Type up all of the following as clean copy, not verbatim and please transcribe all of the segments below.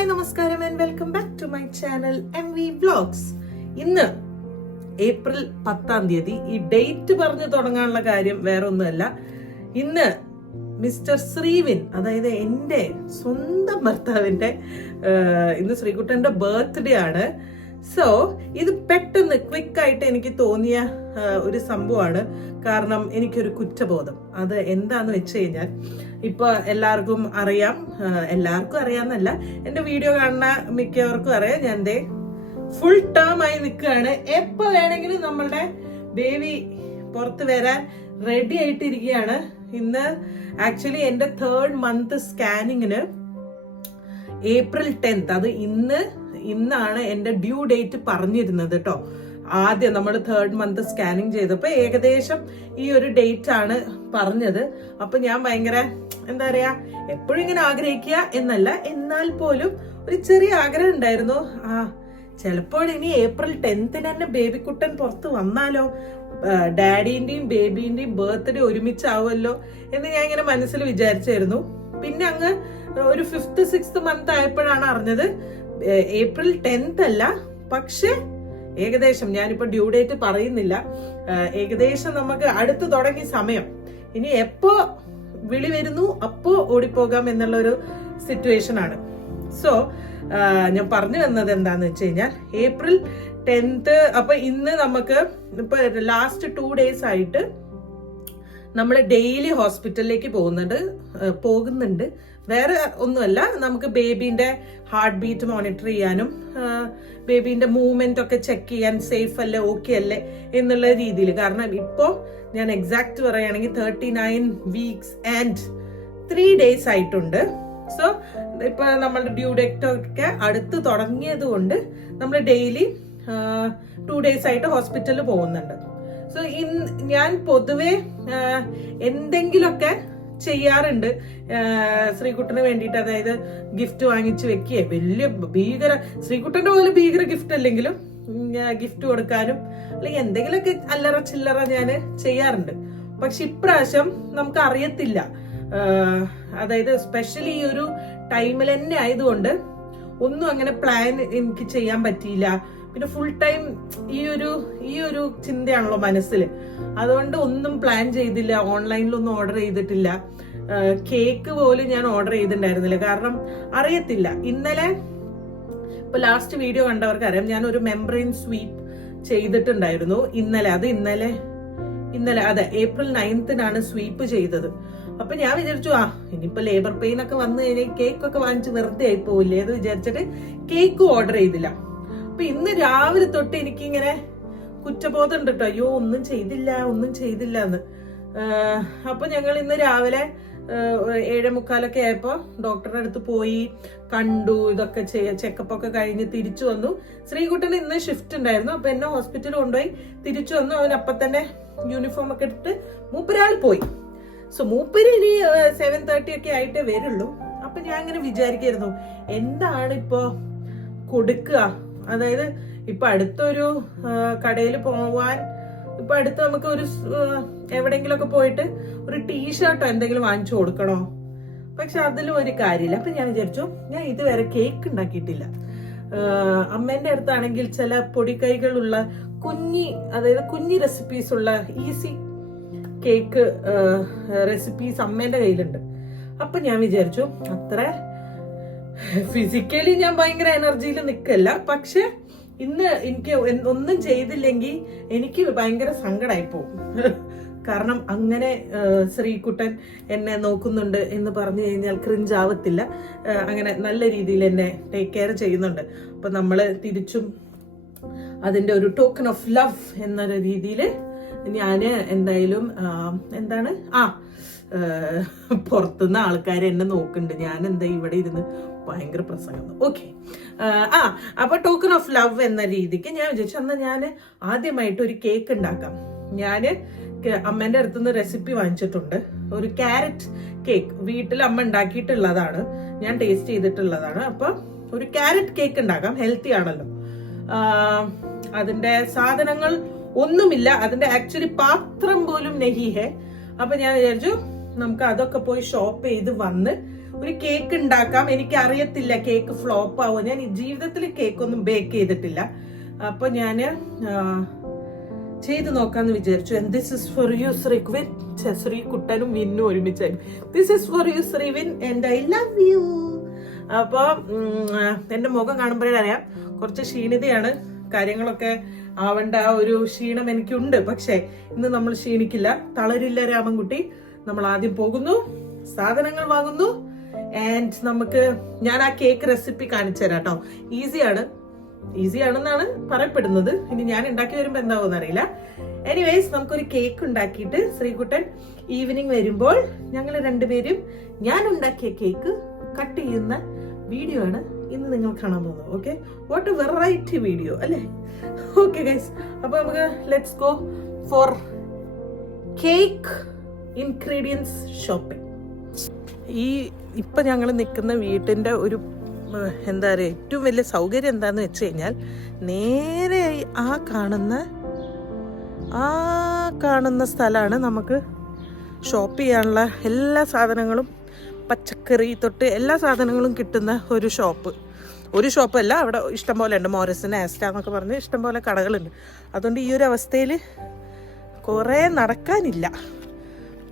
Hi നമസ്കാരം and welcome back to my channel MV vlogs. ഇന്ന് April 10 ഈ date പറഞ്ഞു തുടങ്ങാനുള്ള കാര്യം വേറെ ഒന്നുമല്ല. ഇന്ന് മിസ്റ്റർ ശ്രീവിൻ, അതായത് എൻ്റെ സ്വന്തം ഭർത്താവിന്റെ ഇന്ന് ശ്രീകുട്ടന്റെ ബർത്ത്ഡേ ആണ്. സോ ഇത് പെട്ടെന്ന് ക്വിക്കായിട്ട് എനിക്ക് തോന്നിയ ഒരു സംഭവമാണ്. കാരണം എനിക്കൊരു കുറ്റബോധം. അത് എന്താന്ന് വെച്ച് കഴിഞ്ഞാൽ, ഇപ്പൊ എല്ലാവർക്കും അറിയാന്നല്ല, എന്റെ വീഡിയോ കാണുന്ന മിക്കവർക്കും അറിയാം, ഞാൻ ഫുൾ ടേം ആയി നിൽക്കുകയാണ്. എപ്പോ വേണമെങ്കിലും നമ്മളുടെ ബേബി പുറത്ത് വരാൻ റെഡി ആയിട്ടിരിക്കുകയാണ്. ഇന്ന് ആക്ച്വലി എന്റെ 3rd month സ്കാനിങ്ങിന് April 10th, അത് ഇന്നാണ് എന്റെ ഡ്യൂ ഡേറ്റ് പറഞ്ഞിരുന്നത് കേട്ടോ. ആദ്യം നമ്മൾ 3rd month സ്കാനിങ് ചെയ്തപ്പോ ഏകദേശം ഈ ഒരു ഡേറ്റ് ആണ് പറഞ്ഞത്. അപ്പൊ ഞാൻ ഭയങ്കര എന്താ പറയാ, എപ്പോഴും ഇങ്ങനെ ആഗ്രഹിക്കുക എന്നല്ല, എന്നാൽ പോലും ഒരു ചെറിയ ആഗ്രഹം ഉണ്ടായിരുന്നു. ചിലപ്പോൾ ഇനി April 10th തന്നെ ബേബിക്കുട്ടൻ പുറത്ത് വന്നാലോ, ഡാഡിന്റെയും ബേബിന്റെയും ബർത്ത്ഡേ ഒരുമിച്ചാവുമല്ലോ എന്ന് ഞാൻ ഇങ്ങനെ മനസ്സിൽ വിചാരിച്ചായിരുന്നു. പിന്നെ അങ്ങ് ഒരു 5th 6th month ആയപ്പോഴാണ് അറിഞ്ഞത് April 10th അല്ല, പക്ഷെ ഏകദേശം, ഞാനിപ്പോ ഡ്യൂ ഡേറ്റ് പറയുന്നില്ല, ഏകദേശം നമുക്ക് അടുത്ത് തുടങ്ങിയ സമയം, ഇനി എപ്പോ വിളി വരുന്നു അപ്പോ ഓടിപ്പോകാം എന്നുള്ളൊരു സിറ്റുവേഷൻ ആണ്. സോ ഞാൻ പറഞ്ഞു വന്നത് എന്താന്ന് വെച്ച് കഴിഞ്ഞാൽ, April 10th, അപ്പൊ ഇന്ന് നമുക്ക് ഇപ്പൊ ലാസ്റ്റ് 2 days ആയിട്ട് നമ്മൾ ഡെയിലി ഹോസ്പിറ്റലിലേക്ക് പോകുന്നുണ്ട്. വേറെ ഒന്നുമല്ല, നമുക്ക് ബേബിന്റെ ഹാർട്ട് ബീറ്റ് മോണിറ്റർ ചെയ്യാനും ബേബിന്റെ മൂവ്മെന്റ് ഒക്കെ ചെക്ക് ചെയ്യാൻ, സേഫ് അല്ലേ, ഓക്കെ അല്ലേ എന്നുള്ള രീതിയിൽ. കാരണം ഇപ്പോ ഞാൻ എക്സാക്ട് പറയുകയാണെങ്കിൽ 39 weeks and 3 days ആയിട്ടുണ്ട്. സോ ഇപ്പൊ നമ്മളുടെ ഡ്യൂ ഡേറ്റ് ഒക്കെ അടുത്ത് തുടങ്ങിയത് കൊണ്ട് നമ്മൾ ഡെയിലി 2 days ആയിട്ട് ഹോസ്പിറ്റലിൽ പോകുന്നുണ്ട്. സോ ഞാൻ പൊതുവെ എന്തെങ്കിലുമൊക്കെ ചെയ്യാറുണ്ട് ശ്രീകുട്ടന് വേണ്ടിയിട്ട്. അതായത് ഗിഫ്റ്റ് വാങ്ങിച്ചു വെക്കുകയെ, വലിയ ഭീകര ശ്രീകുട്ടന്റെ പോലെ ഭീകര ഗിഫ്റ്റ് അല്ലെങ്കിലും ഗിഫ്റ്റ് കൊടുക്കാനും അല്ലെങ്കിൽ എന്തെങ്കിലുമൊക്കെ അല്ലറ ചില്ലറ ഞാൻ ചെയ്യാറുണ്ട്. പക്ഷെ ഇപ്രാവശ്യം നമുക്ക് അറിയത്തില്ല, അതായത് സ്പെഷ്യലി ഈ ഒരു ടൈമിൽ തന്നെ ആയതുകൊണ്ട് ഒന്നും അങ്ങനെ പ്ലാൻ എനിക്ക് ചെയ്യാൻ പറ്റിയില്ല. പിന്നെ ഫുൾ ടൈം ഈ ഒരു ചിന്തയാണല്ലോ മനസ്സിൽ, അതുകൊണ്ട് ഒന്നും പ്ലാൻ ചെയ്തില്ല. ഓൺലൈനിലൊന്നും ഓർഡർ ചെയ്തിട്ടില്ല. കേക്ക് പോലും ഞാൻ ഓർഡർ ചെയ്തിട്ടുണ്ടായിരുന്നില്ല, കാരണം അറിയത്തില്ല. ഇന്നലെ ഇപ്പൊ ലാസ്റ്റ് വീഡിയോ കണ്ടവർക്ക് അറിയാം, ഞാൻ ഒരു മെംബ്രെയിൻ സ്വീപ്പ് ചെയ്തിട്ടുണ്ടായിരുന്നു ഇന്നലെ അതെ April 9th സ്വീപ്പ് ചെയ്തത്. അപ്പൊ ഞാൻ വിചാരിച്ചു, ഇനിയിപ്പോ ലേബർ പെയിൻ ഒക്കെ വന്നു കഴിഞ്ഞാൽ കേക്ക് ഒക്കെ വാങ്ങിച്ച് വെറുതെ ആയി പോവില്ലേ എന്ന് വിചാരിച്ചിട്ട് കേക്ക് ഓർഡർ ചെയ്തില്ല. അപ്പൊ ഇന്ന് രാവിലെ തൊട്ട് എനിക്കിങ്ങനെ കുറ്റബോധം ഉണ്ട് കേട്ടോ, അയ്യോ ഒന്നും ചെയ്തില്ല എന്ന്. അപ്പൊ ഞങ്ങൾ ഇന്ന് രാവിലെ 7:45 ആയപ്പോ ഡോക്ടറുടെ അടുത്ത് പോയി കണ്ടു, ഇതൊക്കെ ചെക്കപ്പ് ഒക്കെ കഴിഞ്ഞ് തിരിച്ചു വന്നു. ശ്രീകുട്ടന് ഇന്ന് ഷിഫ്റ്റ് ഉണ്ടായിരുന്നു, അപ്പൊ എന്നെ ഹോസ്പിറ്റലിൽ കൊണ്ടുപോയി തിരിച്ചു വന്നു. അവൻ അപ്പം തന്നെ യൂണിഫോം ഒക്കെ ഇട്ടിട്ട് മൂപ്പരാൾ പോയി. സോ മൂപ്പര് ഇനി 7:30 ഒക്കെ ആയിട്ടേ വരുള്ളൂ. അപ്പൊ ഞാൻ ഇങ്ങനെ വിചാരിക്കായിരുന്നു, എന്താണ് ഇപ്പോ കൊടുക്കുക. അതായത് ഇപ്പൊ അടുത്തൊരു കടയിൽ പോവാൻ, ഇപ്പൊ അടുത്ത് നമുക്ക് ഒരു എവിടെങ്കിലും ഒക്കെ പോയിട്ട് ഒരു ടീഷർട്ടോ എന്തെങ്കിലും വാങ്ങിച്ചു കൊടുക്കണോ, പക്ഷെ അതിലും ഒരു കാര്യമില്ല. അപ്പൊ ഞാൻ വിചാരിച്ചു, ഞാൻ ഇതുവരെ കേക്ക് ഉണ്ടാക്കിയിട്ടില്ല. അമ്മേന്റെ അടുത്താണെങ്കിൽ ചില പൊടിക്കൈകളുള്ള കുഞ്ഞി റെസിപ്പീസ് ഉള്ള ഈസി കേക്ക് റെസിപ്പീസ് അമ്മേന്റെ കയ്യിലുണ്ട്. അപ്പൊ ഞാൻ വിചാരിച്ചു, അത്ര ഫിസിക്കലി ഞാൻ ഭയങ്കര എനർജിയിൽ നിൽക്കല്ല, പക്ഷെ ഇന്ന് എനിക്ക് ഒന്നും ചെയ്തില്ലെങ്കിൽ എനിക്ക് ഭയങ്കര സങ്കടമായി പോകും. കാരണം അങ്ങനെ ശ്രീകുട്ടൻ എന്നെ നോക്കുന്നുണ്ട് എന്ന് പറഞ്ഞു കഴിഞ്ഞാൽ ക്രിഞ്ച് ആവത്തില്ല. അങ്ങനെ നല്ല രീതിയിൽ എന്നെ ടേക്ക് കെയർ ചെയ്യുന്നുണ്ട്. അപ്പൊ നമ്മള് തിരിച്ചും അതിന്റെ ഒരു ടോക്കൺ ഓഫ് ലവ് എന്നൊരു രീതിയിൽ ഞാന് എന്തായാലും പുറത്തുനിന്ന് ആൾക്കാർ എന്നെ നോക്കുന്നുണ്ട്, ഞാൻ എന്താ ഇവിടെ ഇരുന്ന് ഭയങ്കര പ്രസംഗം. ഓക്കെ, അപ്പൊ ടോക്കൺ ഓഫ് ലവ് എന്ന രീതിക്ക് ഞാൻ വിചാരിച്ചു, എന്നാ ഞാൻ ആദ്യമായിട്ട് ഒരു കേക്ക് ഉണ്ടാക്കാം. ഞാന് അമ്മേന്റെ അടുത്തുനിന്ന് റെസിപ്പി വാങ്ങിച്ചിട്ടുണ്ട്. ഒരു ക്യാരറ്റ് കേക്ക് വീട്ടിൽ അമ്മ ഉണ്ടാക്കിയിട്ടുള്ളതാണ്, ഞാൻ ടേസ്റ്റ് ചെയ്തിട്ടുള്ളതാണ്. അപ്പൊ ഒരു ക്യാരറ്റ് കേക്ക് ഉണ്ടാക്കാം, ഹെൽത്തി ആണല്ലോ. അതിന്റെ സാധനങ്ങൾ ഒന്നുമില്ല, അതിന്റെ ആക്ച്വലി പാത്രം പോലും നെഹി ഹെ. അപ്പൊ ഞാൻ വിചാരിച്ചു നമുക്ക് അതൊക്കെ പോയി ഷോപ്പ് ചെയ്ത് വന്ന് ഒരു കേക്ക് ഉണ്ടാക്കാം. എനിക്ക് അറിയത്തില്ല കേക്ക് ഫ്ലോപ്പ് ആവുമോ. ഞാൻ ജീവിതത്തിൽ കേക്ക് ഒന്നും ബേക്ക് ചെയ്തിട്ടില്ല. അപ്പൊ ഞാന് ചെയ്ത് നോക്കാന്ന് വിചാരിച്ചു. And this is for you Sreevin. ശ്രീകുട്ടനും വിന്നും ഒരുമിച്ചായിരുന്നു. This is for you Sreevin and I love you. അപ്പൊ എന്റെ മുഖം കാണുമ്പോഴേ അറിയാം കുറച്ച് ക്ഷീണിതയാണ്. കാര്യങ്ങളൊക്കെ ആവേണ്ട ആ ഒരു ക്ഷീണം എനിക്കുണ്ട്. പക്ഷെ ഇന്ന് നമ്മൾ ക്ഷീണിക്കില്ല, തളരില്ല രാമൻകുട്ടി. നമ്മൾ ആദ്യം പോകുന്നു, സാധനങ്ങൾ വാങ്ങുന്നു, ആൻഡ് നമുക്ക് ഞാൻ ആ കേക്ക് റെസിപ്പി കാണിച്ചു തരാം കേട്ടോ. ഈസി ആണെന്നാണ് പറയപ്പെടുന്നത്. ഇനി ഞാൻ ഉണ്ടാക്കി വരുമ്പോ എന്താവും അറിയില്ല. എനിവേസ് നമുക്കൊരു കേക്ക് ഉണ്ടാക്കിയിട്ട് ശ്രീകുട്ടൻ ഈവനിങ് വരുമ്പോൾ ഞങ്ങൾ രണ്ടുപേരും ഞാൻ ഉണ്ടാക്കിയ കേക്ക് കട്ട് ചെയ്യുന്ന വീഡിയോ ആണ് ഇന്ന് നിങ്ങൾ കാണാൻ പോകുന്നത്. Okay, what A variety video അല്ലേ? ഓക്കെ ഗൈസ്, അപ്പൊ നമുക്ക് let's go for cake ingredients shopping. ഇപ്പൊ ഞങ്ങൾ നിൽക്കുന്ന വീട്ടിന്റെ ഒരു എന്താ പറയുക ഏറ്റവും വലിയ സൗകര്യം എന്താന്ന് വെച്ച് കഴിഞ്ഞാൽ നേരെ ആ കാണുന്ന സ്ഥലമാണ് നമുക്ക് ഷോപ്പ് ചെയ്യാനുള്ള എല്ലാ സാധനങ്ങളും, പച്ചക്കറി തൊട്ട് എല്ലാ സാധനങ്ങളും കിട്ടുന്ന ഒരു ഷോപ്പല്ല, അവിടെ ഇഷ്ടംപോലെ ഉണ്ട്. മോറിസൺ, ആസ്റ്റ എന്നൊക്കെ പറഞ്ഞ് ഇഷ്ടംപോലെ കടകളുണ്ട്. അതുകൊണ്ട് ഈ ഒരു അവസ്ഥയിൽ കുറേ നടക്കാനില്ല.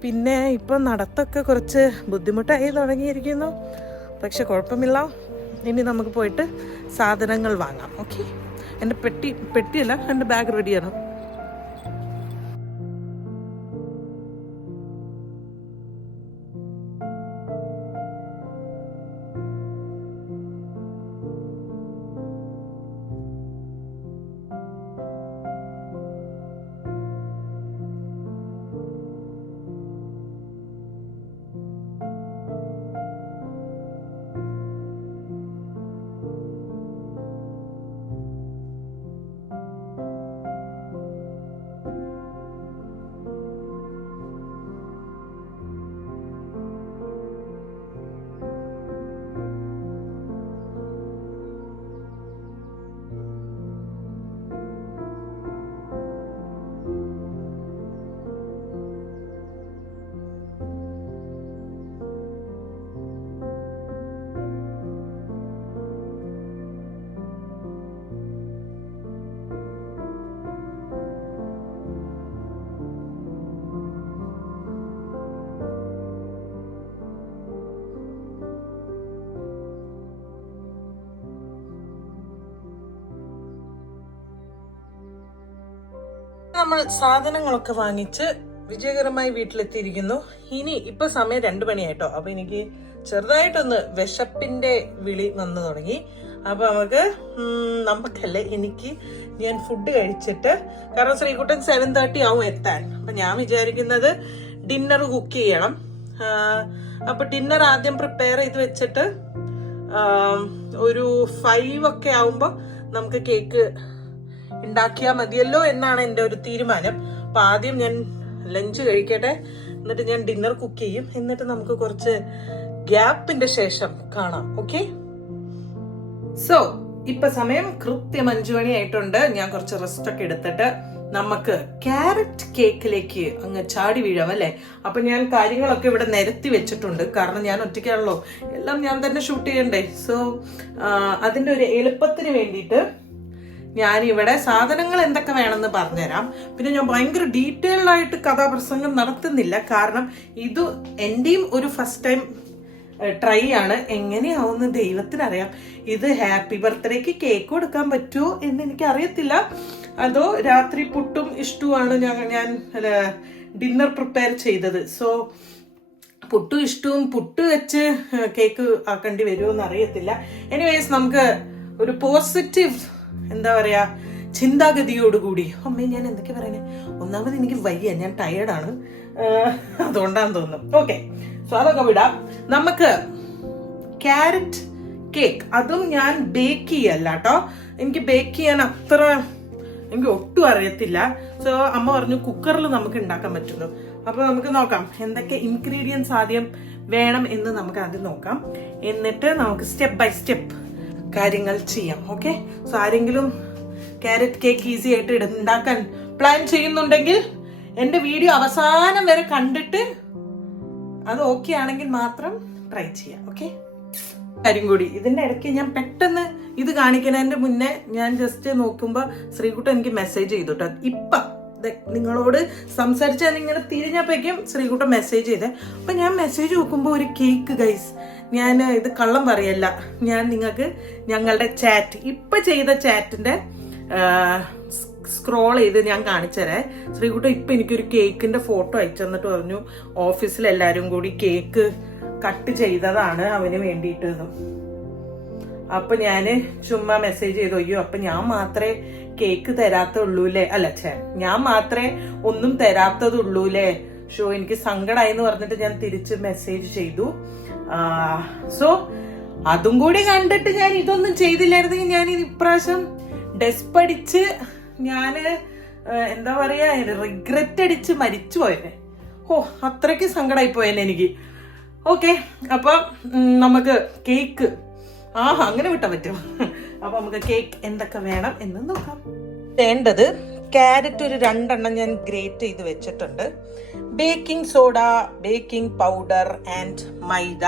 പിന്നെ ഇപ്പം നടത്തൊക്കെ കുറച്ച് ബുദ്ധിമുട്ടായി തുടങ്ങിയിരിക്കുന്നു. പക്ഷെ കുഴപ്പമില്ല, ഇനി നമുക്ക് പോയിട്ട് സാധനങ്ങൾ വാങ്ങാം. ഓക്കെ, എൻ്റെ പെട്ടിയല്ല, എൻ്റെ ബാഗ് റെഡിയാണ്. നമ്മൾ സാധനങ്ങളൊക്കെ വാങ്ങിച്ച് വിജയകരമായി വീട്ടിലെത്തിയിരിക്കുന്നു. ഇപ്പൊ സമയം 2 മണിയായിട്ടോ. അപ്പൊ എനിക്ക് ചെറുതായിട്ടൊന്ന് വിശപ്പിന്റെ വിളി വന്നു തുടങ്ങി. അപ്പൊ നമുക്കല്ലേ ഞാൻ ഫുഡ് കഴിച്ചിട്ട്, കാരണം ശ്രീകുട്ടൻ 7:30 ആവും എത്താൻ. അപ്പൊ ഞാൻ വിചാരിക്കുന്നത് ഡിന്നർ കുക്ക് ചെയ്യണം. അപ്പൊ ഡിന്നർ ആദ്യം പ്രിപ്പയർ ചെയ്ത് വെച്ചിട്ട് ഒരു 5 ഒക്കെ ആവുമ്പോ നമുക്ക് കേക്ക് ഉണ്ടാക്കിയാൽ മതിയല്ലോ എന്നാണ് എൻ്റെ ഒരു തീരുമാനം. അപ്പൊ ആദ്യം ഞാൻ ലഞ്ച് കഴിക്കട്ടെ, എന്നിട്ട് ഞാൻ ഡിന്നർ കുക്ക് ചെയ്യും. എന്നിട്ട് നമുക്ക് കുറച്ച് ഗ്യാപ്പിന്റെ ശേഷം കാണാം. ഓക്കെ, സോ ഇപ്പൊ സമയം കൃത്യം 5 മണി ആയിട്ടുണ്ട്. ഞാൻ കുറച്ച് റെസ്റ്റ് ഒക്കെ എടുത്തിട്ട് നമുക്ക് ക്യാരറ്റ് കേക്കിലേക്ക് അങ്ങ് ചാടി വീഴാം അല്ലേ? അപ്പൊ ഞാൻ കാര്യങ്ങളൊക്കെ ഇവിടെ നിരത്തി വെച്ചിട്ടുണ്ട്. കാരണം ഞാൻ ഒറ്റയ്ക്കാണല്ലോ, എല്ലാം ഞാൻ തന്നെ ഷൂട്ട് ചെയ്യണ്ടേ. സോ അതിന്റെ ഒരു എളുപ്പത്തിന് വേണ്ടിയിട്ട് ഞാനിവിടെ സാധനങ്ങൾ എന്തൊക്കെ വേണമെന്ന് പറഞ്ഞുതരാം. പിന്നെ ഞാൻ ഭയങ്കര ഡീറ്റെയിൽഡ് ആയിട്ട് കഥാപ്രസംഗം നടത്തുന്നില്ല, കാരണം ഇത് എന്റെയും ഒരു ഫസ്റ്റ് ടൈം ട്രൈ ആണ്. എങ്ങനെയാവുന്ന ദൈവത്തിനറിയാം. ഇത് ഹാപ്പി ബർത്ത്ഡേക്ക് കേക്ക് കൊടുക്കാൻ പറ്റുമോ എന്ന് എനിക്ക് അറിയത്തില്ല. അതോ രാത്രി പുട്ടും ഇഷ്ടവുമാണ് ഞാൻ ഡിന്നർ പ്രിപ്പയർ ചെയ്തത്. സോ പുട്ടും ഇഷ്ടവും പുട്ട് വെച്ച് കേക്ക് ആക്കേണ്ടി വരുമോ എന്ന് അറിയത്തില്ല. എനിവേസ് നമുക്ക് ഒരു പോസിറ്റീവ് എന്താ പറയാ ചിന്താഗതിയോടുകൂടി, അമ്മേ ഞാൻ എന്തൊക്കെ പറയണേ, ഒന്നാമത് എനിക്ക് വയ്യ, ഞാൻ ടയേർഡാണ്, അതുകൊണ്ടാന്ന് തോന്നുന്നു. ഓക്കെ, സോ അതൊക്കെ വിടാം. നമുക്ക് ക്യാരറ്റ് കേക്ക്, അതും ഞാൻ ബേക്ക് ചെയ്യല്ല കേട്ടോ. എനിക്ക് ബേക്ക് ചെയ്യാൻ എനിക്ക് ഒട്ടും അറിയത്തില്ല. സോ അമ്മ പറഞ്ഞു കുക്കറിൽ നമുക്ക് ഉണ്ടാക്കാൻ പറ്റുന്നു. അപ്പൊ നമുക്ക് നോക്കാം എന്തൊക്കെ ഇൻഗ്രീഡിയൻസ് ആദ്യം വേണം എന്ന് നമുക്ക് ആദ്യം നോക്കാം. എന്നിട്ട് നമുക്ക് സ്റ്റെപ്പ് ബൈ സ്റ്റെപ്പ് കാര്യങ്ങൾ ചെയ്യാം. ഓക്കെ, സോ ആരെങ്കിലും ക്യാരറ്റ് കേക്ക് ഈസി ആയിട്ട് ഉണ്ടാക്കാൻ പ്ലാൻ ചെയ്യുന്നുണ്ടെങ്കിൽ എന്റെ വീഡിയോ അവസാനം വരെ കണ്ടിട്ട് അത് ഓക്കെ ആണെങ്കിൽ മാത്രം ട്രൈ ട്രൈ ചെയ്യാം. ഓക്കെ, കാര്യം കൂടി ഇതിന്റെ ഇടയ്ക്ക് ഞാൻ പെട്ടെന്ന് ഇത് കാണിക്കുന്നതിന്റെ മുന്നേ ഞാൻ ജസ്റ്റ് നോക്കുമ്പോ ശ്രീകുട്ടൻ എനിക്ക് മെസ്സേജ് ചെയ്തു കേട്ടോ. ഇപ്പൊ നിങ്ങളോട് സംസാരിച്ചാൽ ഇങ്ങനെ തിരിഞ്ഞപ്പോഴേക്കും ശ്രീകുട്ടൻ മെസ്സേജ് ചെയ്തേ. അപ്പൊ ഞാൻ മെസ്സേജ് നോക്കുമ്പോ ഒരു കേക്ക് ഗൈസ്. ഞാൻ ഇത് കള്ളം പറയല്ല, ഞാൻ നിങ്ങൾക്ക് ഞങ്ങളുടെ ചാറ്റ് ഇപ്പൊ ചെയ്ത ചാറ്റിന്റെ സ്ക്രോൾ ചെയ്ത് ഞാൻ കാണിച്ചുതരേ. ശ്രീകുട്ടൻ ഇപ്പൊ എനിക്കൊരു കേക്കിന്റെ ഫോട്ടോ അയച്ചു തന്നിട്ട് പറഞ്ഞു ഓഫീസിൽ എല്ലാരും കൂടി കേക്ക് കട്ട് ചെയ്തതാണ് അവന് വേണ്ടിയിട്ട്. അപ്പൊ ഞാന് ചുമ്മാ മെസ്സേജ് ചെയ്തു, അയ്യോ അപ്പൊ ഞാൻ മാത്രമേ കേക്ക് തരാത്തുള്ളൂല്ലേ, അല്ല ഞാൻ മാത്രമേ ഒന്നും തരാത്തതുള്ളൂല്ലേ, ഷോ എനിക്ക് സങ്കടമായി എന്ന് പറഞ്ഞിട്ട് ഞാൻ തിരിച്ച് മെസ്സേജ് ചെയ്തു. സോ അതും കൂടി കണ്ടിട്ട് ഞാൻ ഇതൊന്നും ചെയ്തില്ലായിരുന്നെങ്കിൽ ഞാൻ ഇപ്രാവശ്യം ഡെസ്പടിച്ച് ഞാന് എന്താ പറയാ റിഗ്രറ്റ് അടിച്ച് മരിച്ചു പോയനെ. അത്രയ്ക്ക് സങ്കടമായി പോയനെ എനിക്ക്. ഓക്കെ, അപ്പൊ നമുക്ക് കേക്ക് അങ്ങനെ വിട്ടാൻ പറ്റും. അപ്പൊ നമുക്ക് കേക്ക് എന്തൊക്കെ വേണം എന്ന് നോക്കാം. വേണ്ടത് ക്യാരറ്റ് ഒരു 2 എണ്ണം ഞാൻ ഗ്രേറ്റ് ചെയ്ത് വെച്ചിട്ടുണ്ട്, baking soda, baking powder and maida,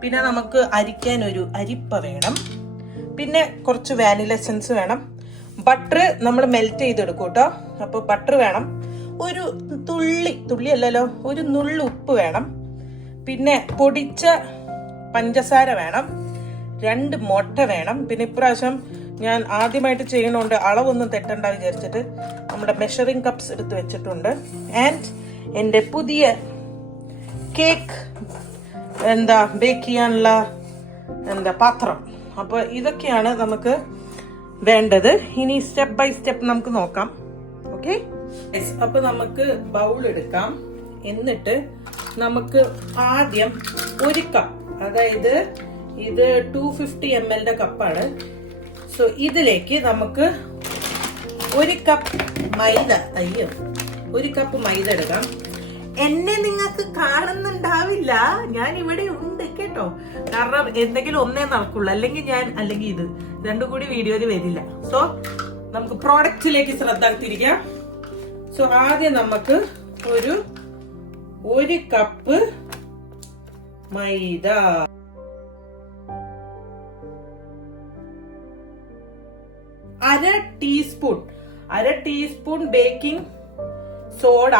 പിന്നെ നമുക്ക് അരിക്കാൻ ഒരു അരിപ്പ വേണം, പിന്നെ കുറച്ച് വാനില എസൻസ് വേണം, ബട്ടർ നമ്മൾ മെൽറ്റ് ചെയ്തെടുക്കും കേട്ടോ. അപ്പൊ ബട്ടർ വേണം, ഒരു തുള്ളി അല്ലല്ലോ, ഒരു നുള്ളു ഉപ്പ് വേണം, പിന്നെ പൊടിച്ച പഞ്ചസാര വേണം, 2 മുട്ട വേണം. പിന്നെ ഇപ്രാവശ്യം ഞാൻ ആദ്യമായിട്ട് ചെയ്യണോണ്ട് അളവൊന്നും തെറ്റണ്ട വിചാരിച്ചിട്ട് നമ്മുടെ മെഷറിംഗ് കപ്സ് എടുത്ത് വെച്ചിട്ടുണ്ട്. ആൻഡ് എൻ്റെ പുതിയ കേക്ക് ബേക്ക് ചെയ്യാനുള്ള പാത്രം. അപ്പൊ ഇതൊക്കെയാണ് നമുക്ക് വേണ്ടത്. ഇനി സ്റ്റെപ്പ് ബൈ സ്റ്റെപ്പ് നമുക്ക് നോക്കാം. ഓക്കെ, അപ്പൊ നമുക്ക് ബൗൾ എടുക്കാം. എന്നിട്ട് നമുക്ക് ആദ്യം 1 കപ്പ്, അതായത് ഇത് 250 ml കപ്പാണ്. സോ ഇതിലേക്ക് നമുക്ക് 1 കപ്പ് മൈദ, 1 കപ്പ് മൈദ എടുക്കാം. എന്നെ നിങ്ങൾക്ക് കാണുന്നുണ്ടാവില്ല, ഞാൻ ഇവിടെ ഉണ്ട് കേട്ടോ, കാരണം എന്തെങ്കിലും ഒന്നേ നടക്കുള്ളൂ, അല്ലെങ്കിൽ ഇത് രണ്ടും കൂടി വീഡിയോയിൽ വരില്ല. സോ നമുക്ക് പ്രോഡക്റ്റിലേക്ക് ശ്രദ്ധ തിരിക്കാം. സോ ആദ്യം നമുക്ക് 1 cup maida, 1/2 teaspoon baking soda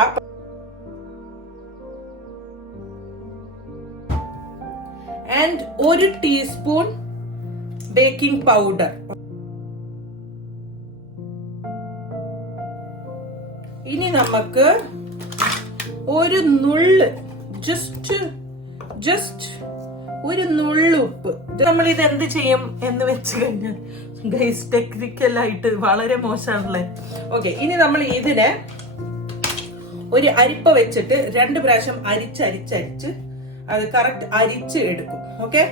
and 1 teaspoon baking powder. ഇനി നമുക്ക് ഒരു നുള്ള്, ജസ്റ്റ് ഒരു നുള്ളു ഉപ്പ്. നമ്മൾ ഇത് എന്ത് ചെയ്യും എന്ന് വെച്ച് കഴിഞ്ഞാൽ ഗൈസ് ടെക്നിക്കലായിട്ട് വളരെ മോശമാണല്ലേ. ഓക്കെ, ഇനി നമ്മൾ ഇതിനെ ഒരു അരിപ്പ വെച്ചിട്ട് 2 പ്രാവശ്യം അരിച്ച് അത് കറക്റ്റ് അരിച്ച് എടുക്കും. ഓക്കെ,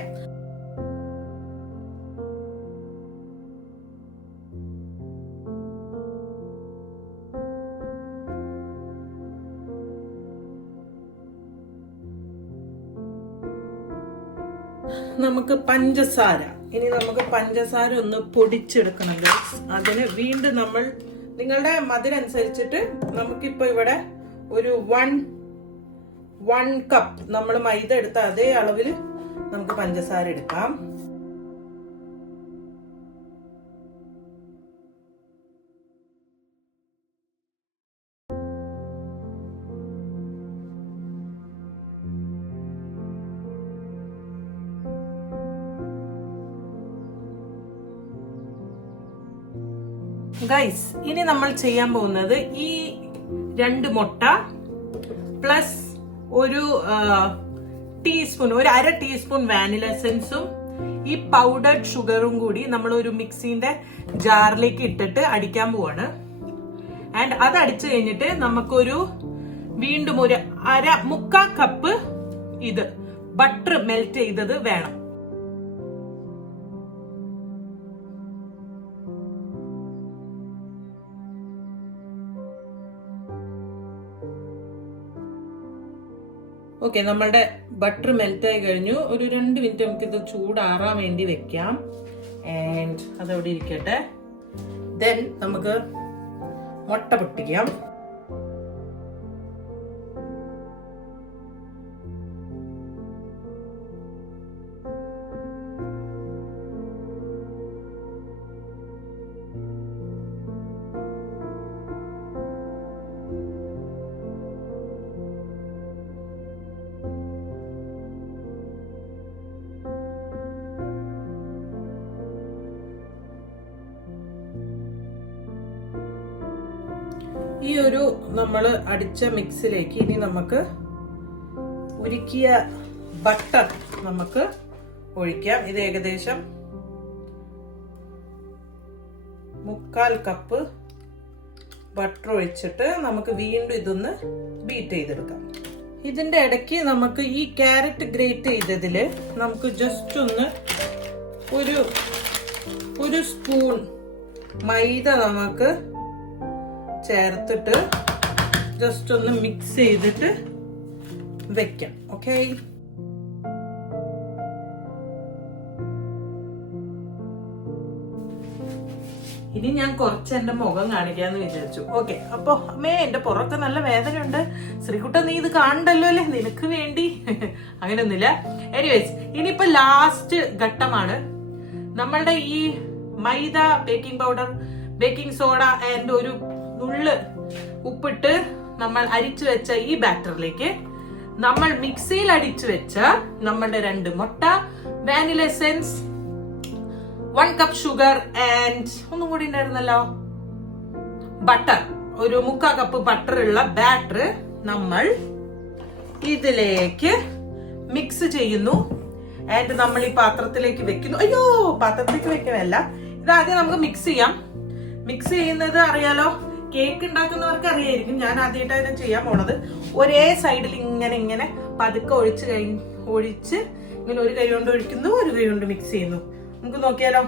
നമുക്ക് പഞ്ചസാര, ഇനി നമുക്ക് പഞ്ചസാര ഒന്ന് പൊടിച്ചെടുക്കണം ഗൈസ്. അതിന് വീണ്ടും നമ്മൾ നിങ്ങളുടെ മധുരം അനുസരിച്ചിട്ട് നമുക്കിപ്പോ ഇവിടെ ഒരു 1 കപ്പ് നമ്മൾ മൈദ എടുത്ത അതേ അളവിൽ നമുക്ക് പഞ്ചസാര എടുക്കാം. ഗൈസ്, ഇനി നമ്മൾ ചെയ്യാൻ പോകുന്നത് ഈ 2 മുട്ട പ്ലസ് ഒരു ടീസ്പൂൺ, ഒരു 1/2 ടീസ്പൂൺ വാനില എസൻസും ഈ പൗഡർഡ് ഷുഗറും കൂടി നമ്മൾ ഒരു മിക്സിന്റെ ജാറിലേക്ക് ഇട്ടിട്ട് അടിക്കാൻ പോവാണ്. ആൻഡ് അത് അടിച്ചു കഴിഞ്ഞിട്ട് നമുക്കൊരു വീണ്ടും ഒരു 1/4 കപ്പ് ഇത് ബട്ടർ മെൽറ്റ് ചെയ്തത് വേണം. ഓക്കെ, നമ്മളുടെ ബട്ടർ മെൽറ്റ് ആയി കഴിഞ്ഞു. ഒരു 2 മിനിറ്റ് നമുക്കിത് ചൂടാറാൻ വേണ്ടി വെക്കാം. ആൻഡ് അതവിടെ ഇരിക്കട്ടെ. ദെൻ നമുക്ക് മുട്ട പൊട്ടിക്കാം. ഈ ഒരു നമ്മൾ അടിച്ച മിക്സിലേക്ക് ഇനി നമുക്ക് ഉരുക്കിയ ബട്ടർ നമുക്ക് ഒഴിക്കാം. ഇത് ഏകദേശം 1/4 കപ്പ് ബട്ടർ ഒഴിച്ചിട്ട് നമുക്ക് വീണ്ടും ഇതൊന്ന് ബീറ്റ് ചെയ്തെടുക്കാം. ഇതിന്റെ ഇടയ്ക്ക് നമുക്ക് ഈ ക്യാരറ്റ് ഗ്രേറ്റ് ചെയ്തതില് നമുക്ക് ജസ്റ്റ് ഒന്ന് ഒരു സ്പൂൺ മൈദ നമുക്ക് ചേർത്തിട്ട് ജസ്റ്റ് ഒന്ന് മിക്സ് ചെയ്തിട്ട് വെക്കാം. ഓക്കെ, ഇനി ഞാൻ കുറച്ച് എന്റെ മുഖം കാണിക്കാന്ന് വിചാരിച്ചു. ഓക്കെ, അപ്പൊ അമ്മേ എന്റെ പുറത്ത് നല്ല വേദനയുണ്ട്, ശ്രീകുട്ട നീ ഇത് കാണണ്ടല്ലോ അല്ലേ, നിനക്ക് വേണ്ടി അങ്ങനെയൊന്നുമില്ല. എനിവേസ്, ഇനിയിപ്പോ ലാസ്റ്റ് ഘട്ടമാണ്. നമ്മളുടെ ഈ maida, baking powder, baking soda and ഒരു നുള്ള് ഉപ്പിട്ട് നമ്മൾ അരിച്ചു വെച്ച ഈ ബാറ്ററിലേക്ക് നമ്മൾ മിക്സിയിൽ അടിച്ചു വെച്ച നമ്മളുടെ 2 മുട്ട, vanilla essence, 1 cup sugar and ഒന്നും കൂടി ഉണ്ടായിരുന്നല്ലോ ബട്ടർ, ഒരു 1/4 കപ്പ് ബട്ടർ ഉള്ള ബാറ്റർ നമ്മൾ ഇതിലേക്ക് മിക്സ് ചെയ്യുന്നു. ആൻഡ് നമ്മൾ ഈ പാത്രത്തിലേക്ക് വെക്കുന്നു. അയ്യോ, പാത്രത്തിലേക്ക് വെക്കണമല്ല, ഇതാദ്യം നമുക്ക് മിക്സ് ചെയ്യാം. മിക്സ് ചെയ്യുന്നത് അറിയാലോ, കേക്ക് ഉണ്ടാക്കുന്നവർക്ക് അറിയായിരിക്കും. ഞാൻ ആദ്യമായിട്ടാണ് ചെയ്യാൻ പോണത്. ഒരേ സൈഡിൽ ഇങ്ങനെ പതുക്കെ ഒഴിച്ച് ഇങ്ങനെ ഒരു കൈ കൊണ്ട് ഒഴിക്കുന്നു, ഒരു കൈ കൊണ്ട് മിക്സ് ചെയ്യുന്നു. നമുക്ക് നോക്കിയാലോ.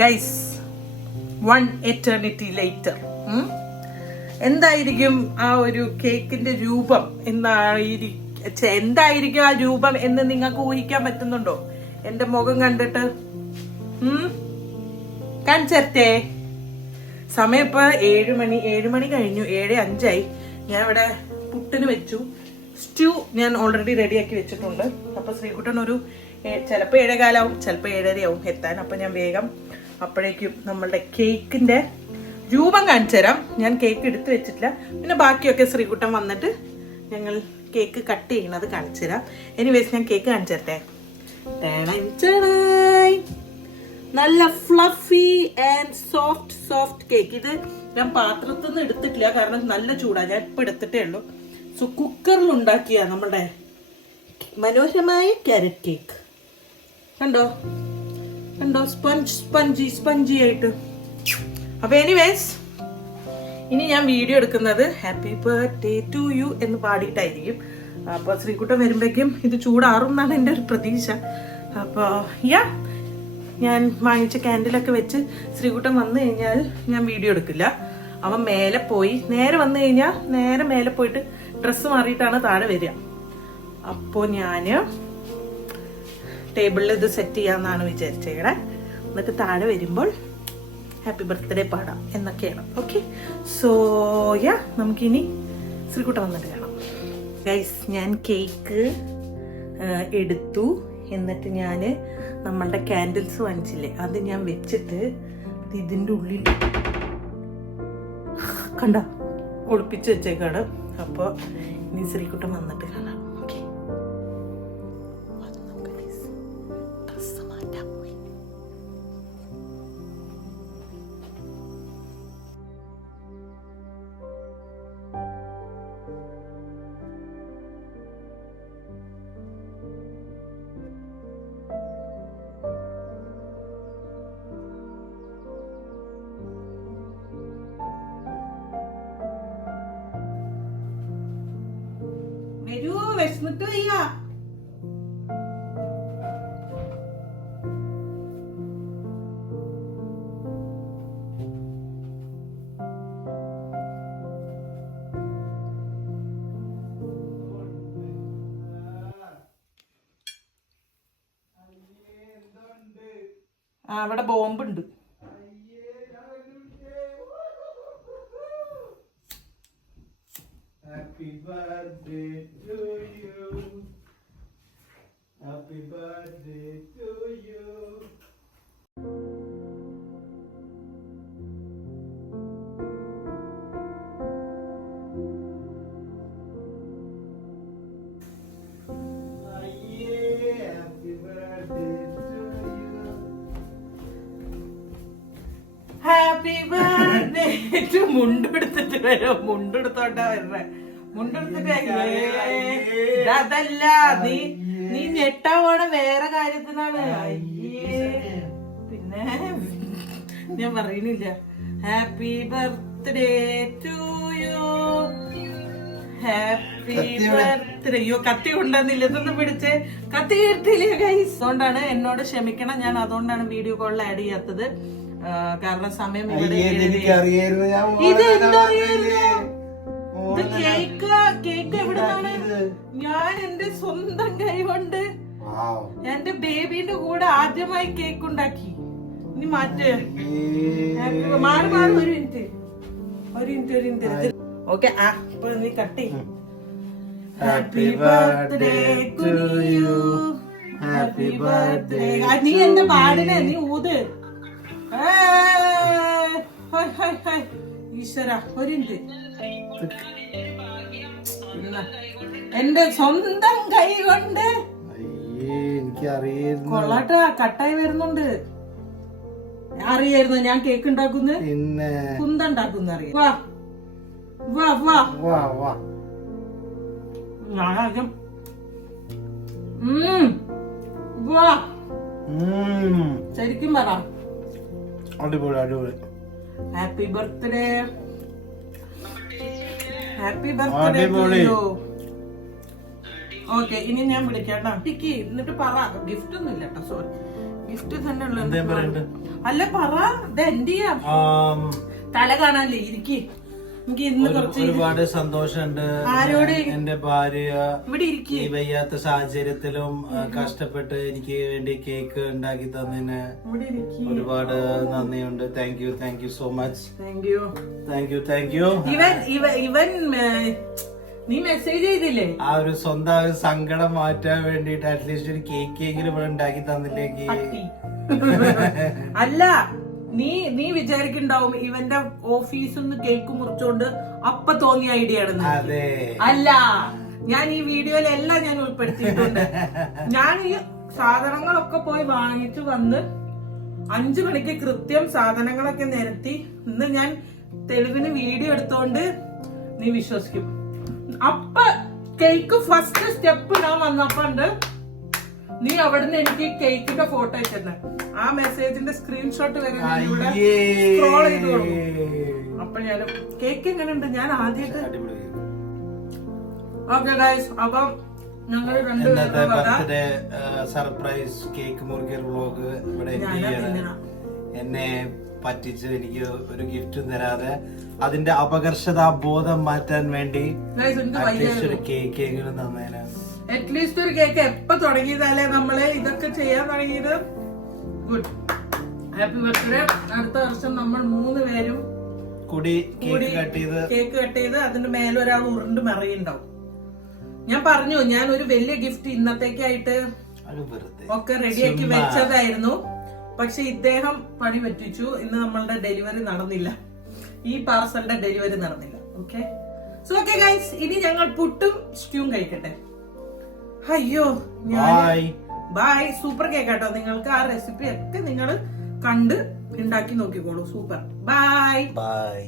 ഗൈസ്, 1 eternity later എന്തായിരിക്കും ആ ഒരു കേക്കിന്റെ രൂപം? എന്തായിരിക്കും ആ രൂപം എന്ന് നിങ്ങൾക്ക് ഊഹിക്കാൻ പറ്റുന്നുണ്ടോ? എന്റെ മുഖം കണ്ടിട്ട് കാണിച്ചേ. സമയം ഇപ്പൊ 7 മണി കഴിഞ്ഞു, 7:05. ഞാൻ ഇവിടെ പുട്ടിന് വെച്ചു. സ്റ്റ്യൂ ഞാൻ ഓൾറെഡി റെഡിയാക്കി വെച്ചിട്ടുണ്ട്. അപ്പൊ ശ്രീകുട്ടൻ ചിലപ്പോ 7:15 ചിലപ്പോ 7:30 എത്താൻ. അപ്പൊ ഞാൻ വേഗം അപ്പോഴേക്കും നമ്മളുടെ കേക്കിന്റെ രൂപം കാണിച്ചു തരാം. ഞാൻ കേക്ക് എടുത്തു വെച്ചിട്ടില്ല, പിന്നെ ബാക്കിയൊക്കെ ശ്രീകുട്ടൻ വന്നിട്ട് ഞങ്ങൾ കേക്ക് കട്ട് ചെയ്യുന്നത് കാണിച്ചു തരാം. എനിവേസ്, ഞാൻ കേക്ക് കാണിച്ചു തരട്ടെ. നല്ല ഫ്ലഫി ആൻഡ് സോഫ്റ്റ് കേക്ക്. ഇത് ഞാൻ പാത്രത്തിൽ നിന്ന് എടുത്തിട്ടില്ല, കാരണം നല്ല ചൂടാ. ഞാൻ ഇപ്പൊ എടുത്തിട്ടേ ഉള്ളൂ. സോ കുക്കറിൽ ഉണ്ടാക്കിയ നമ്മുടെ മനോഹരമായ ക്യാരറ്റ് കേക്ക് കണ്ടോ, സ്പഞ്ചി ആയിട്ട്. അപ്പൊ എനിവേസ്, ഇനി ഞാൻ വീഡിയോ എടുക്കുന്നത് ഹാപ്പി ബർത്ത്ഡേ ടു യു എന്ന് പാടിയിട്ടായിരിക്കും. അപ്പൊ ശ്രീകുട്ടൻ വരുമ്പോഴേക്കും ഇത് ചൂടാറും എന്നാണ് എൻ്റെ ഒരു പ്രതീക്ഷ. അപ്പൊ ഞാൻ വാങ്ങിച്ച ക്യാൻഡിലൊക്കെ വെച്ച് ശ്രീകുട്ടൻ വന്നു കഴിഞ്ഞാൽ ഞാൻ വീഡിയോ എടുക്കില്ല. അവൻ മേലെ പോയി, നേരെ വന്നു കഴിഞ്ഞാൽ നേരെ മേലെ പോയിട്ട് ഡ്രസ്സ് മാറിയിട്ടാണ് താഴെ വരിക. അപ്പോൾ ഞാന് ടേബിളിൽ ഇത് സെറ്റ് ചെയ്യാന്നാണ് വിചാരിച്ചേക്കടെ. എന്നിട്ട് താഴെ വരുമ്പോൾ ഹാപ്പി ബർത്ത്ഡേ പാടാം എന്നൊക്കെയാണ്. ഓക്കെ, സോ നമുക്കിനി ശ്രീകുട്ടൻ വന്നിട്ട് കാണാം. ഗൈസ്, ഞാൻ കേക്ക് എടുത്തു. എന്നിട്ട് ഞാൻ നമ്മളുടെ ക്യാൻഡിൽസ് വാങ്ങിച്ചില്ലേ, അത് ഞാൻ വെച്ചിട്ട് ഇതിൻ്റെ ഉള്ളിൽ കണ്ട ഒളിപ്പിച്ച് വെച്ചേക്കാണ്. അപ്പോൾ ഇനി ശ്രീകുട്ടൻ വന്നിട്ട് കാണാം. വിശന്നിട്ട് വയ്യ. അവിടെ ബോംബുണ്ട്. Happy birthday to you. Happy birthday to you. Happy birthday to you. Happy birthday to മുണ്ടെടുത്തിട്ട് വരും. മുണ്ടെടുത്തോട്ടാ വരണേ. മുണ്ടെടുത്തിട്ട് അതല്ല, നീ ഞെട്ടാ പോണ വേറെ കാര്യത്തിനാണ്. അയ്യേ, പിന്നെ ഞാൻ പറയണില്ല. Happy birthday to you. Happy birthday. അയ്യോ, കത്തി കൊണ്ടുവന്നില്ല. ഇതൊന്നും പിടിച്ച് കത്തി കിട്ടില്ല ഗൈസ്. അതുകൊണ്ടാണ് എന്നോട് ക്ഷമിക്കണം. ഞാൻ അതുകൊണ്ടാണ് വീഡിയോ കോളിൽ ആഡ് ചെയ്യാത്തത്. കാരണം സമയം ഇവിടെ ഇത് കേക്ക് എവിടുന്നാണ്? ഞാൻ എന്റെ സ്വന്തം കൈ കൊണ്ട് എന്റെ ബേബിന്റെ കൂടെ ആദ്യമായി കേക്ക് ഉണ്ടാക്കി. ഇനി മാറ്റ്. മാറി ഒരു മിനിറ്റ്. ഓക്കെ, അപ്പൊ നീ കട്ടി. Happy birthday to you. Happy birthday. നീ എന്റെ പാടിനെ നീ ഊത്. ഈശ്വര, ഒരു മിനിറ്റ്. എന്റെ സ്വന്തം കൈ കൊണ്ട് കൊള്ളാട്ടാ. കട്ടായി വരുന്നുണ്ട്. അറിയായിരുന്നു ഞാൻ കേക്ക് ഉണ്ടാക്കുന്നു, കുന്തുണ്ടാക്കുന്ന അറിയാം. വാ വാ വാ വാ. ഞാനാദ്യം വാ ശരിക്കും പറ. അടിപൊളി അടിപൊളി. Happy birthday. Happy birthday. Okay, ഇനി ഞാൻ വിളിക്കാട്ടോ. എന്നിട്ട് പറ. ഗിഫ്റ്റ് ഒന്നും ഇല്ല കേട്ടോ. സോറി, ഗിഫ്റ്റ് തന്നെ ഉള്ളത്. അല്ല പറ. ഇത് എന്റെ തല കാണാനല്ലേ. ഇരിക്കി. എനിക്ക് ഇന്ന് കുറച്ച് ഒരുപാട് സന്തോഷമുണ്ട്. ആരോട്? എന്റെ ഭാര്യ ഇവിടെ ഇരിക്കി. ഈ വയ്യാത്ത സാഹചര്യത്തിലും കഷ്ടപ്പെട്ട് എനിക്ക് വേണ്ടി കേക്ക് ഉണ്ടാക്കി തന്നതിന് ഒരുപാട് നന്ദിയുണ്ട്. Thank you so much. Thank you. ഇവൻ നീ മെസ്സേജ് ചെയ്തില്ലേ? ആ ഒരു സ്വന്തം സങ്കടം മാറ്റാൻ വേണ്ടിട്ട് അറ്റ്ലീസ്റ്റ് ഒരു കേക്കെങ്കിലും ഇവിടെ ഉണ്ടാക്കി തന്നില്ലെങ്കിൽ. അല്ല, നീ വിചാരിക്കുന്നുണ്ടാവും ഇവന്റെ ഓഫീസിൽ നിന്ന് കേക്ക് മുറിച്ചോണ്ട് അപ്പൊ തോന്നിയ ഐഡിയ ആണെന്ന്. അല്ല, ഞാൻ ഈ വീഡിയോയിലെല്ലാം ഞാൻ ഉൾപ്പെടുത്തിയിട്ടുണ്ട്. ഞാൻ ഈ സാധനങ്ങളൊക്കെ പോയി വാങ്ങിച്ചു വന്ന് 5 മണിക്ക് കൃത്യം സാധനങ്ങളൊക്കെ നിരത്തി. ഇന്ന് ഞാൻ തെളിവിന് വീഡിയോ എടുത്തോണ്ട് നീ വിശ്വസിക്കും. അപ്പൊ കേക്ക് ഫസ്റ്റ് സ്റ്റെപ്പ് ഞാൻ വന്നപ്പോണ്ട് നീ അവിടുന്ന് എനിക്ക് കേക്കിന്റെ ഫോട്ടോ അയച്ചെന്നെ. ആ മെസ്സേജിന്റെ സ്ക്രീൻഷോട്ട് വരെ ഞാൻ ഇവിടെ സ്ക്രോൾ ചെയ്തു. അപ്പൊ ഞാൻ കേക്ക് എങ്ങനെയുണ്ട് ഞാൻ ആദ്യമായിട്ട്. ഓക്കെ ഗൈസ്, അപ്പം ഞങ്ങൾ ബർത്ത്ഡേ സർപ്രൈസ് കേക്ക് മുറിക്കൽ വ്ലോഗ് ഇവിടെ എന്നെ പറ്റിച്ച് എനിക്ക് ഒരു ഗിഫ്റ്റ് തരാതെ അതിന്റെ അപകർഷതാ ബോധം മാറ്റാൻ വേണ്ടി ഒരു കേക്ക് എങ്കിലും തന്നേനെ. അറ്റ്ലീസ്റ്റ് ഒരു കേക്ക് എപ്പോ തുടങ്ങിയതല്ലേ നമ്മള് ഇതൊക്കെ ചെയ്യാൻ തുടങ്ങിയത്. ഗുഡ്. Happy birthday. അടുത്ത വർഷം നമ്മൾ 3 പേരും കൂടി കേക്ക് കട്ട് ചെയ്ത് അതിന്റെ മേലെ ഒരാൾ ഉരുണ്ട് മറിയുണ്ടാവും. ഞാൻ പറഞ്ഞു ഞാൻ ഒരു വലിയ ഗിഫ്റ്റ് ഇന്നത്തേക്കായിട്ട് ഒക്കെ റെഡിയാക്കി വെച്ചതായിരുന്നു. പക്ഷെ ഇദ്ദേഹം പണി പറ്റിച്ചു. ഇന്ന് നമ്മളുടെ ഡെലിവറി നടന്നില്ല. ഈ പാർസലിന്റെ ഡെലിവറി നടന്നില്ല. ഓക്കെ, സോ ഓക്കെ ഗൈസ്, ഇനി ഞങ്ങൾ പുട്ടും സ്റ്റ്യൂവും കഴിക്കട്ടെ. അയ്യോ, ബൈ. സൂപ്പർ കേക്കാട്ടോ. നിങ്ങൾക്ക് ആ റെസിപ്പി ഒക്കെ നിങ്ങൾ കണ്ട് ഉണ്ടാക്കി നോക്കിക്കോളൂ. സൂപ്പർ. Bye bye.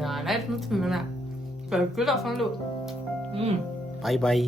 ഞാനായിരുന്നു തിന്നണ. Bye bye.